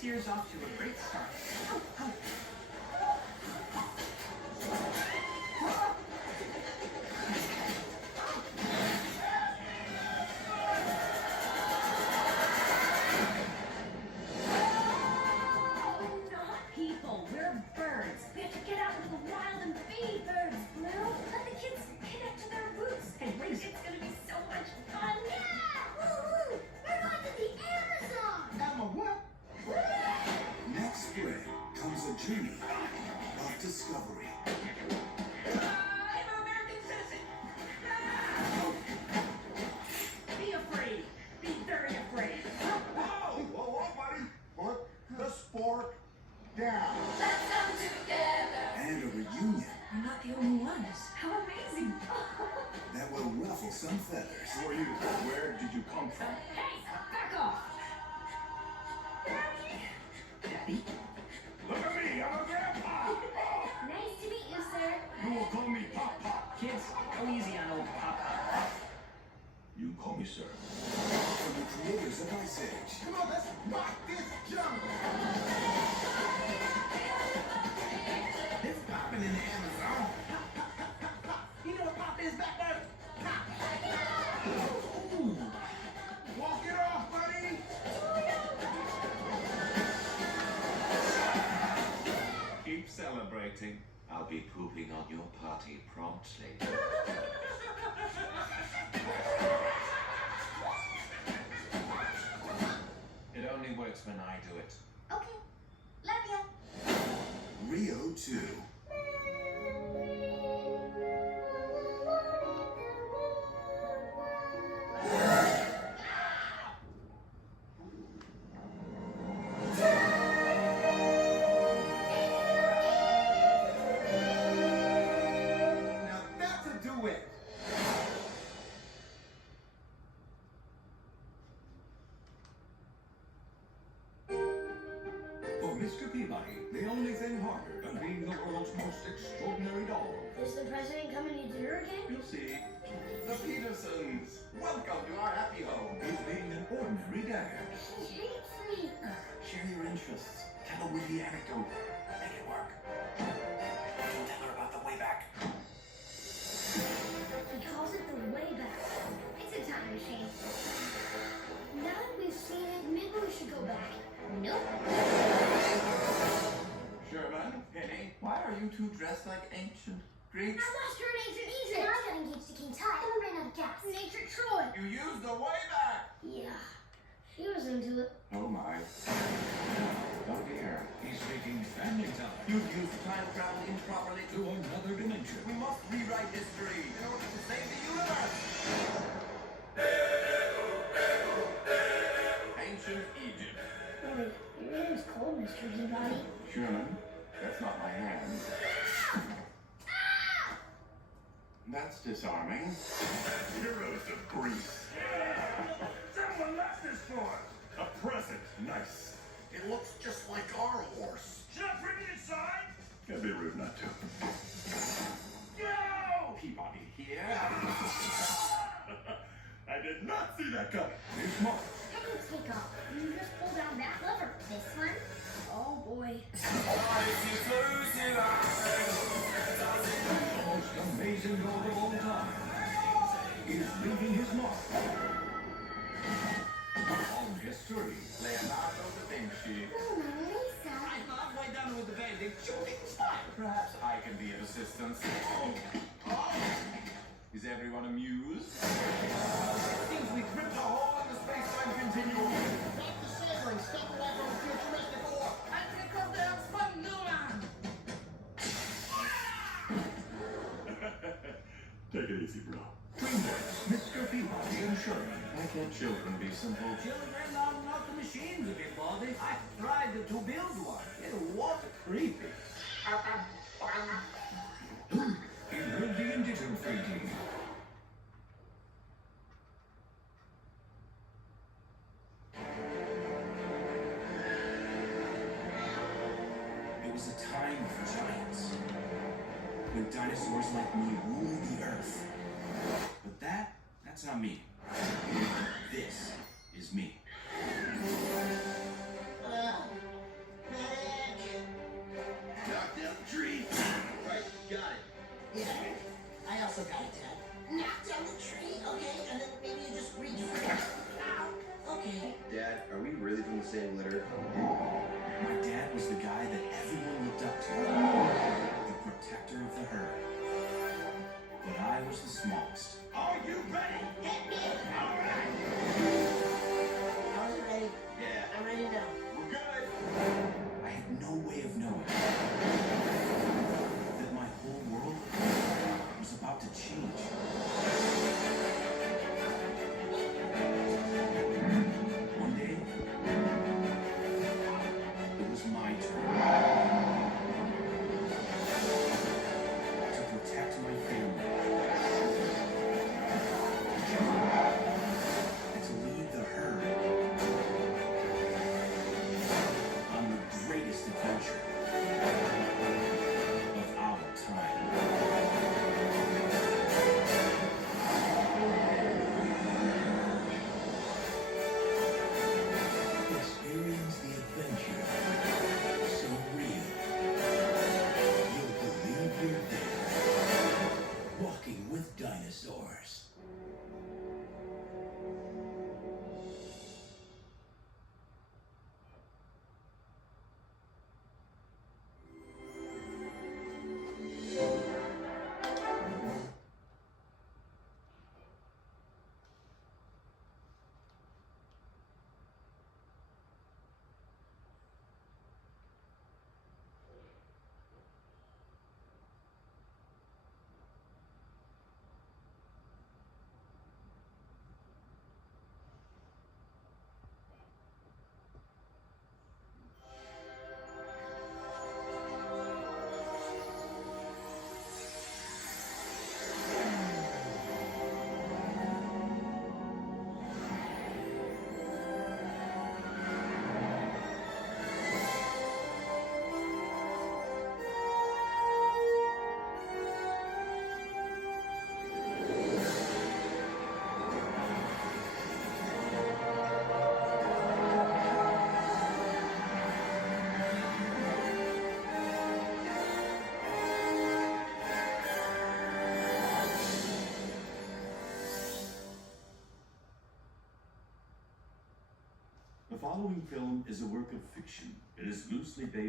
this year's off to a great start. Journey of discovery. I'm an American citizen. Be afraid. Be very afraid. Whoa, buddy. Put the spork down. Let's come together. And a reunion. We're not the only ones. How amazing. That will ruffle some feathers. Who are you? Where did you come from? Hey, back off. Daddy? Look at me, I'm a grandpa! Nice to meet you, sir. You will call me Papa. Kids, go easy on old Papa. You call me sir. From the creators of Ice Age. Come on, let's rock this jungle. It's popping in the Amazon. You know what pop is back there? Pop. Ooh. Walk it off, buddy. Keep celebrating. I'll be pooping on your party promptly. It only works when I do it. Okay. Love ya. Rio 2. Now that's a duet. For Mr. Peabody, the only thing harder than being the world's most extraordinary dog. Is the president coming to dinner again? You'll see. The Petersons! Welcome to our happy home. Is being an ordinary dad. She hates me. Share your interests. Tell a witty anecdote. Make it work. Don't tell her about the way back. He calls it the way back. It's a time machine. Now that we've seen it, maybe we should go back. Nope. Sherman, Penny, why are you two dressed like ancient Greeks? I lost her in ancient Egypt. And I got engaged to King Tut. And we ran out of gas. In ancient Troy. You used the way back! Yeah. She was into it. Oh my. Oh dear. He's speaking family time You've used time travel improperly. to another dimension. We must rewrite history in order to save the universe. Ancient Egypt. Wait, your name's cold, Mr. Peabody. Sherman, that's not my hand. That's disarming. Heroes of Greece. Someone left this for us. A present. Nice. It looks just like our horse. Should I bring it inside? It'd be rude not to. Go! Peabody here. I did not see that coming. Here's Mark. I can take off. You just pull down that lever. This one? Oh boy. The most amazing dog of all time is leaving his mark on history. Leonardo da Vinci. Mona Lisa. I'm halfway done with the basic shooting style. Perhaps I can be of assistance. Is everyone amused? Seems we've ripped a hole in the space-time continuum. Back to sailing, step away from the futuristic war. I pick up the fun Newman. Take it easy, bro. DreamWorks, Mr. Peabody and Sherman. Why can't children be simple? Children are not the machines, Peabody. I tried to build one. It was creepy. In Radiant Digital 3D. It was a time for giants. When dinosaurs like me ruled the earth. But that's not me. This is me. better. My dad was the guy that everyone looked up to, the protector of the herd. But I was the smallest. Are you ready? Hit me! All right. I wasn't ready. Yeah, I'm ready now. we're good. I had no way of knowing that my whole world was about to change. One day, it was my turn to protect my family and to lead the herd on the greatest adventure of our time. Experience the adventure. So real. You'll believe you're there. Walking with Dinosaurs. The following film is a work of fiction. It is loosely based